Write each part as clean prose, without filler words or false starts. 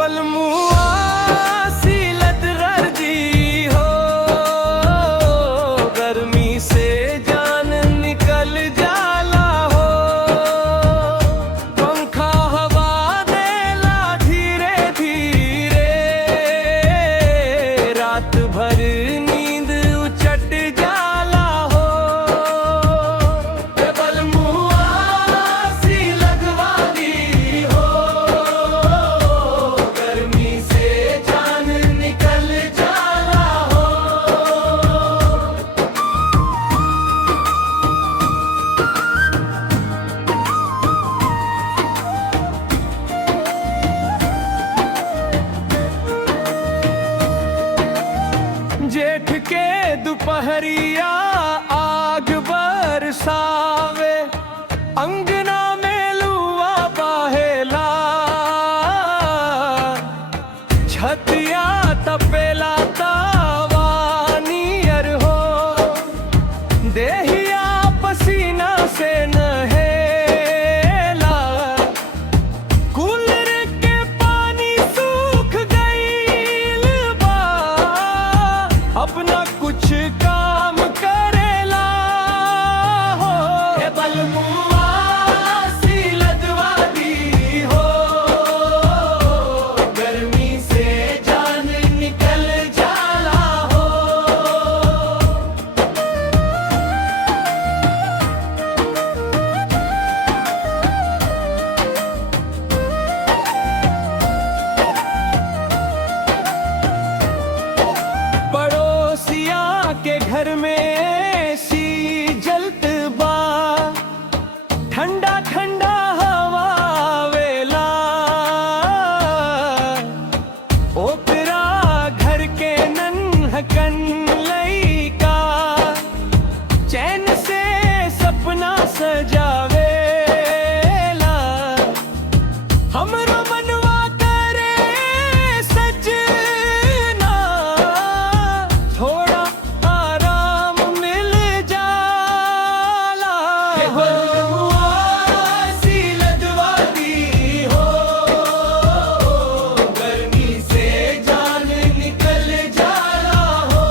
बलमुआ सीलत गर्दी हो, गर्मी से जान निकल जाला हो। पंखा हवा देला धीरे धीरे, रात भर नींद उचट जाला हो। बलमुआ सी लगवा दी हो, गर्मी से जान निकल जाला हो। जेठ के दोपहरिया आग बरसावे, अंगना में लुआ बहेला। छतिया तपेला तावा नियर हो, देहिया पसीना से नहेला। कूलर के पानी सूख गईल बा, अपना कुछ काम करेला हो। बलमुआ सी लगवा दी हो, गर्मी से जान निकल जाला हो। पड़ोसिया के घर में एसी जलत बा, ठंडा ठंडा हवा वेला। ओपरा घर के नन्हकन लइका, चैन से सपना सजावेला। हमरो मनवा करे सजना, थोड़ा आराम मिल जाला। बलमुआ सी लगवा दी हो, गर्मी से जान निकल जाला हो।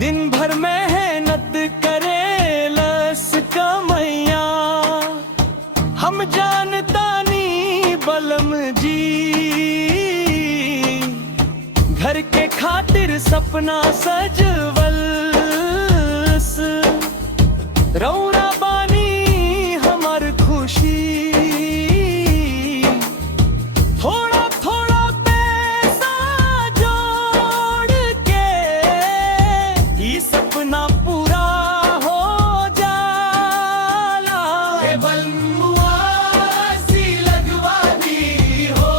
दिन भर मेहनत करे लस कमैया, हम जानता नी बलम जी। घर के खातिर सपना सजवल, रौरा बानी हमर खुशी। थोड़ा थोड़ा पैसा जोड़ के ई सपना पूरा हो जाला। बलमुआ सी लगवा दी हो,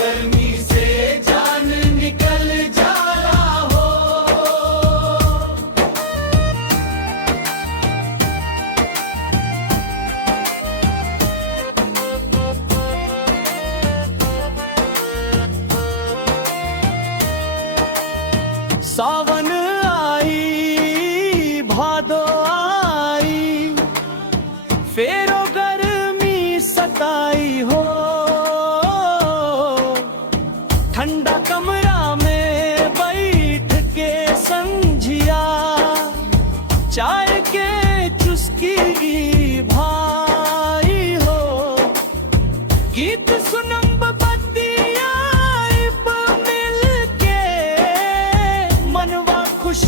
गर्मी से जान निकल जाला हो। सावन आई भादो आई, फेरो गर्मी सताई हो। ठंडा कमरा में बैठ के संझिया, चाय के चुस्की भाई हो। गीत सुनम बत्तियाँ मिल के, मनवा खुश